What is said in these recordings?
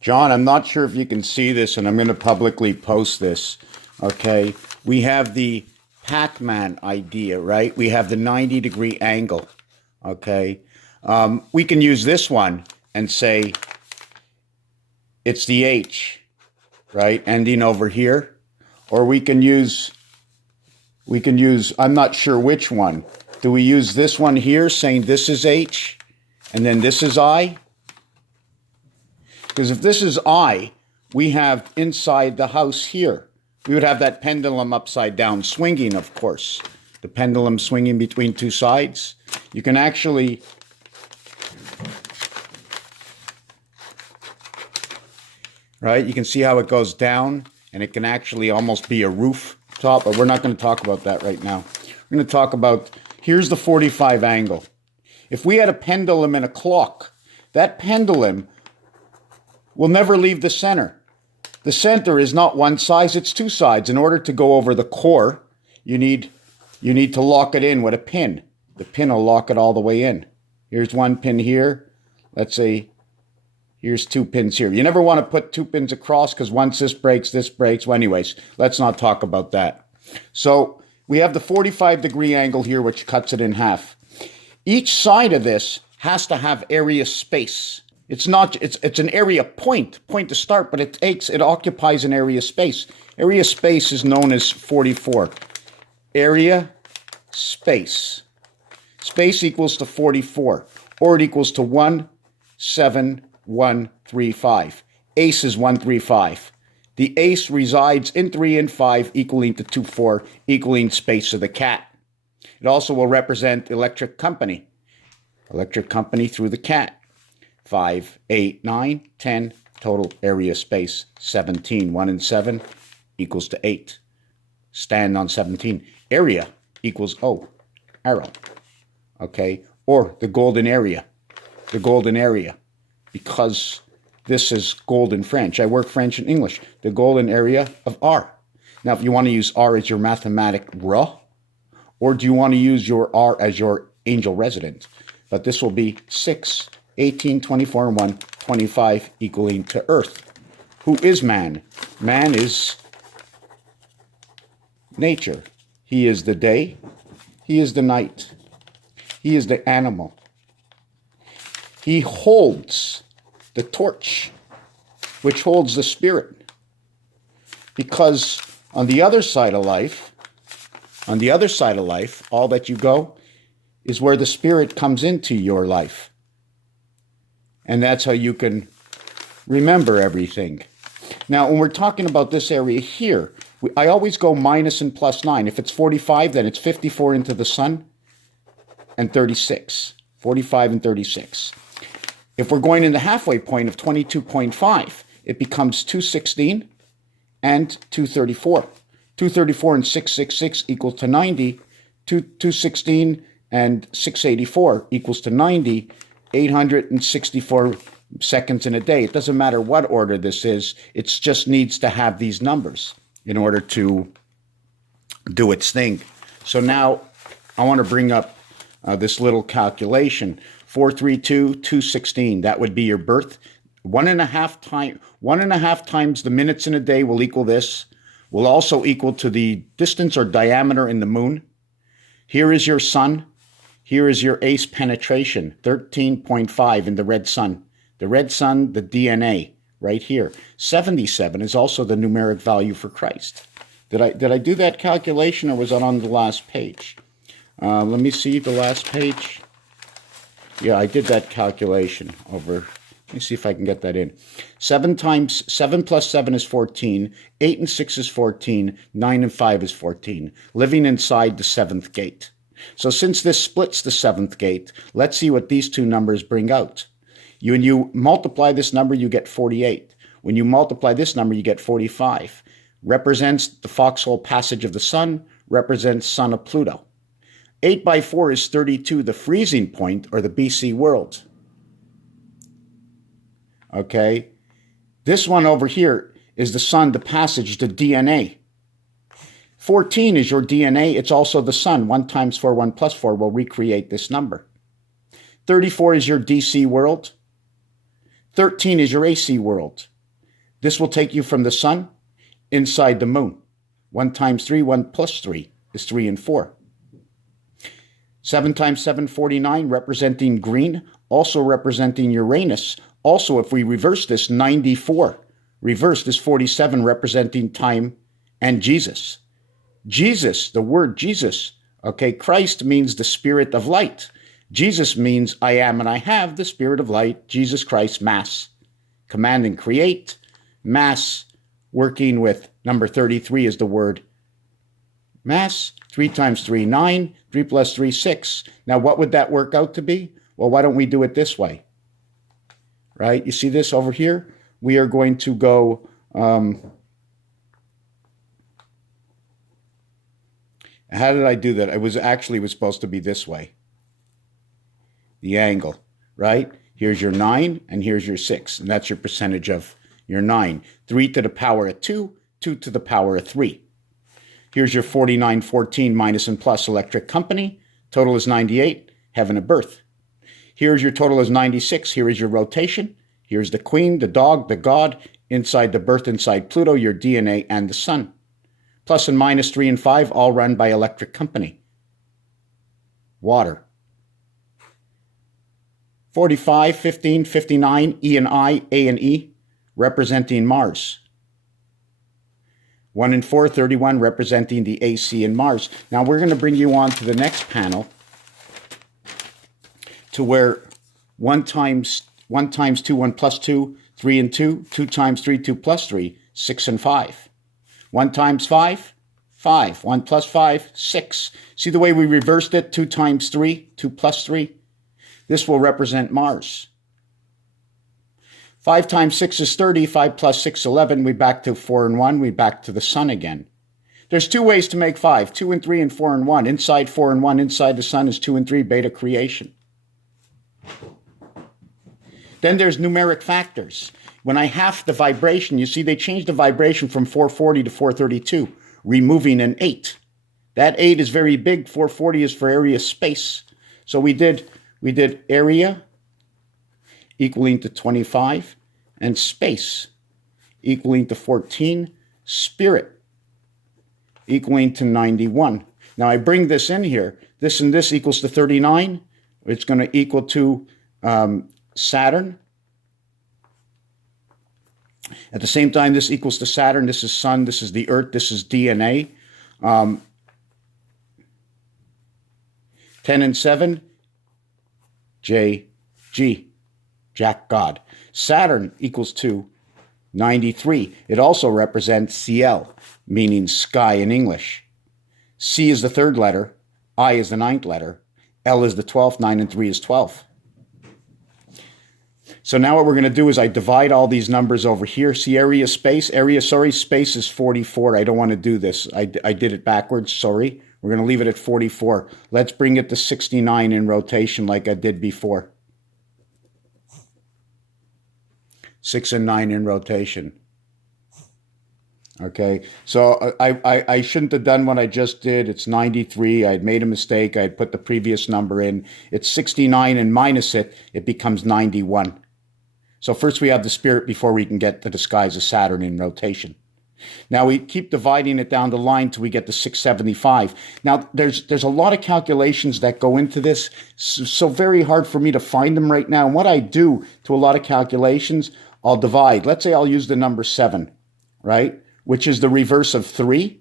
John, I'm not sure if you can see this, and I'm going to publicly post this. Okay. We have the Pac-Man idea, right? We have the 90-degree angle. Okay. We can use this one and say it's the H, right? Ending over here. Or we can use, I'm not sure which one. Do we use this one here saying this is H and then this is I? Because if this is I, we have inside the house here. We would have that pendulum upside down swinging, of course. The pendulum swinging between two sides. You can actually, right? You can see how it goes down, and it can actually almost be a rooftop, but we're not going to talk about that right now. We're going to talk about, here's the 45 angle. If we had a pendulum and a clock, that pendulum will never leave the center. The center is not one size, it's two sides. In order to go over the core, you need to lock it in with a pin. The pin will lock it all the way in. Here's one pin here. Let's say here's two pins here. You never want to put two pins across because once this breaks, this breaks. Well, anyways, let's not talk about that. So we have the 45-degree angle here, which cuts it in half. Each side of this has to have area space. It's an area point to start, but it occupies an area space. Area space is known as 44. Area space. Space equals to 44, or it equals to 17135. Ace is 135. The ace resides in 3 and 5, equaling to 24, equaling space of the cat. It also will represent electric company. Electric company through the cat. 5, 8, 9, 10, total area space 17. 1 and 7 equals to 8. Stand on 17. Area equals O, arrow. Okay, or the golden area. The golden area, because this is golden French. I work French and English. The golden area of R. Now, if you want to use R as your mathematic R, or do you want to use your R as your angel resident? But this will be 6, 18, 24, and 1, 25, equaling to Earth. Who is man? Man is nature. He is the day. He is the night. He is the animal. He holds the torch, which holds the spirit. Because on the other side of life, all that you go is where the spirit comes into your life. And that's how you can remember everything. Now, when we're talking about this area here, I always go minus and plus 9. If it's 45, then it's 54 into the sun and 36. 45 and 36. If we're going in the halfway point of 22.5, it becomes 216 and 234. 234 and 666 equals to 90. 216 and 684 equals to 90. 864 seconds in a day. It doesn't matter what order this is. It just needs to have these numbers in order to do its thing. So now I want to bring up this little calculation. 432, 216. That would be your birth. 1.5 times the minutes in a day will equal this. Will also equal to the distance or diameter in the moon. Here is your sun. Here is your ace penetration, 13.5 in the red sun. The red sun, the DNA, right here. 77 is also the numeric value for Christ. Did I do that calculation, or was that on the last page? Let me see the last page. Yeah, I did that calculation over. Let me see if I can get that in. 7 plus 7 is 14. 8 and 6 is 14. 9 and 5 is 14. Living inside the 7th gate. So since this splits the 7th gate, let's see what these two numbers bring out. When you multiply this number, you get 48. When you multiply this number, you get 45. Represents the foxhole passage of the sun, represents son of Pluto. 8 by 4 is 32, the freezing point, or the BC world. Okay? This one over here is the sun, the passage, the DNA. 14 is your DNA. It's also the sun. 1 times 4, 1 plus 4 will recreate this number. 34 is your DC world. 13 is your AC world. This will take you from the sun inside the moon. 1 times 3, 1 plus 3 is 3 and 4. 7 times 7, 49, representing green, also representing Uranus. Also, if we reverse this, 94. Reversed is 47, representing time and Jesus. Jesus, the word Jesus, okay, Christ means the spirit of light. Jesus means I am and I have the spirit of light. Jesus Christ, mass. Command and create. Mass, working with number 33 is the word mass. 3 times 3, 9. 3 plus 3, 6. Now, what would that work out to be? Well, why don't we do it this way? Right? You see this over here? We are going to go, how did I do that? It was supposed to be this way. The angle, right? Here's your 9 and here's your 6. And that's your percentage of your 9. 3 to the power of 2, 2 to the power of 3. Here's your 49, 14 minus and plus electric company. Total is 98, heaven of birth. Here's your total is 96. Here is your rotation. Here's the queen, the dog, the god, inside the birth, inside Pluto, your DNA, and the sun. Plus and minus 3 and 5, all run by electric company. Water. 45, 15, 59, E and I, A and E, representing Mars. 1 and 4, 31, representing the AC and Mars. Now we're going to bring you on to the next panel to where 1 times 2, 1 plus 2, 3 and 2, 2 times 3, 2 plus 3, 6 and 5. 1 times 5, 5. 1 plus 5, 6. See the way we reversed it? 2 times 3, 2 plus 3. This will represent Mars. 5 times 6 is 30. 5 plus 6, 11. We back to 4 and 1. We back to the sun again. There's 2 ways to make 5. 2 and 3 and 4 and 1. Inside 4 and 1, inside the sun is 2 and 3, beta creation. Then there's numeric factors. When I half the vibration, you see they changed the vibration from 440 to 432, removing an 8. That 8 is very big. 440 is for area space. So we did area equaling to 25 and space equaling to 14, spirit equaling to 91. Now I bring this in here. This and this equals to 39. It's going to equal to Saturn. At the same time, this equals to Saturn. This is Sun. This is the Earth. This is DNA. 10 and 7, JG, Jack God. Saturn equals to 93. It also represents CL, meaning sky in English. C is the 3rd letter. I is the 9th letter. L is the 12th. 9 and 3 is 12. So now what we're going to do is I divide all these numbers over here. See space is 44. I don't want to do this. I did it backwards, sorry. We're going to leave it at 44. Let's bring it to 69 in rotation like I did before. 6 and 9 in rotation. Okay, so I shouldn't have done what I just did. It's 93. I had made a mistake. I had put the previous number in. It's 69 and minus it becomes 91. So first we have the spirit before we can get to the skies of Saturn in rotation. Now we keep dividing it down the line till we get to 675. Now there's a lot of calculations that go into this, so very hard for me to find them right now. And what I do to a lot of calculations, I'll divide. Let's say I'll use the number 7, right? Which is the reverse of 3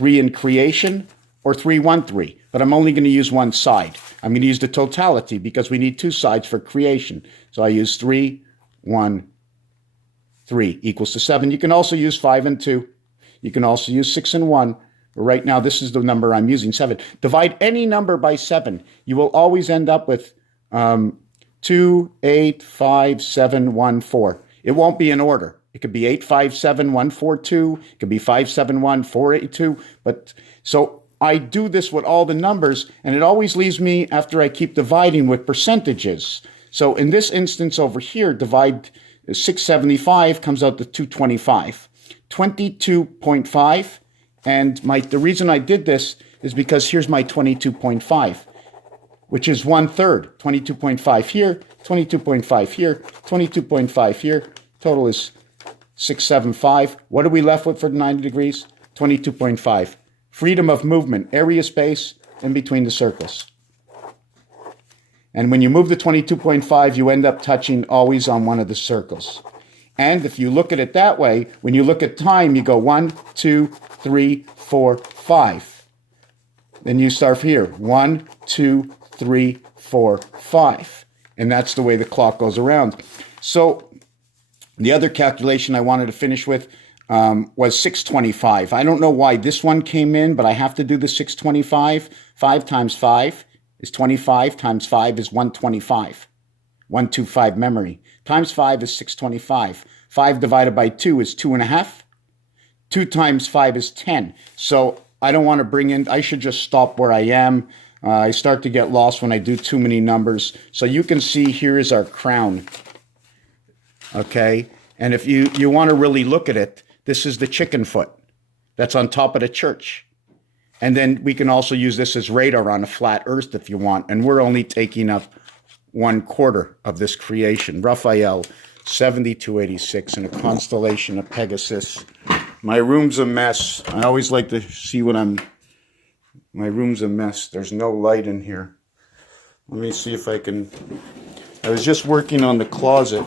in creation, or 3, 1, 3. But I'm only going to use one side. I'm going to use the totality because we need 2 sides for creation. So I use 3, 1, 3 equals to 7. You can also use 5 and 2. You can also use 6 and 1. But right now, this is the number I'm using, 7. Divide any number by 7. You will always end up with 2, 8, 5, 7, 1, 4. It won't be in order. It could be 8, 5, 7, 1, 4, 2. It could be 5, 7, 1, 4, 8, 2. But so I do this with all the numbers, and it always leaves me, after I keep dividing, with percentages. So in this instance over here, divide 675 comes out to 225. 22.5. And the reason I did this is because here's my 22.5. which is 1/3. 22.5 here, 22.5 here, 22.5 here. Total is 675. What are we left with for 90 degrees? 22.5. Freedom of movement, area space in between the circles. And when you move the 22.5, you end up touching always on one of the circles. And if you look at it that way, when you look at time, you go 1, 2, 3, 4, 5. Then you start here. 1, 2, 3, 4, 5. And that's the way the clock goes around. So the other calculation I wanted to finish with was 625. I don't know why this one came in, but I have to do the 625. 5 times 5 is 25, times 5 is 125. 125 memory. Times 5 is 625. 5 divided by 2 is 2.5. 2 times 5 is 10. So I don't want to bring in, I should just stop where I am. I start to get lost when I do too many numbers. So you can see here is our crown. Okay? And if you want to really look at it, this is the chicken foot that's on top of the church. And then we can also use this as radar on a flat earth if you want. And we're only taking up 1/4 of this creation. Raphael, 7286 in a constellation of Pegasus. My room's a mess. I always like to see my room's a mess. There's no light in here. Let me see if I was just working on the closet.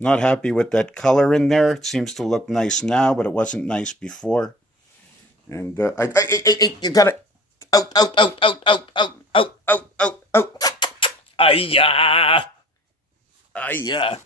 Not happy with that color in there. It seems to look nice now, but it wasn't nice before. And you gotta, out. Ay-ya.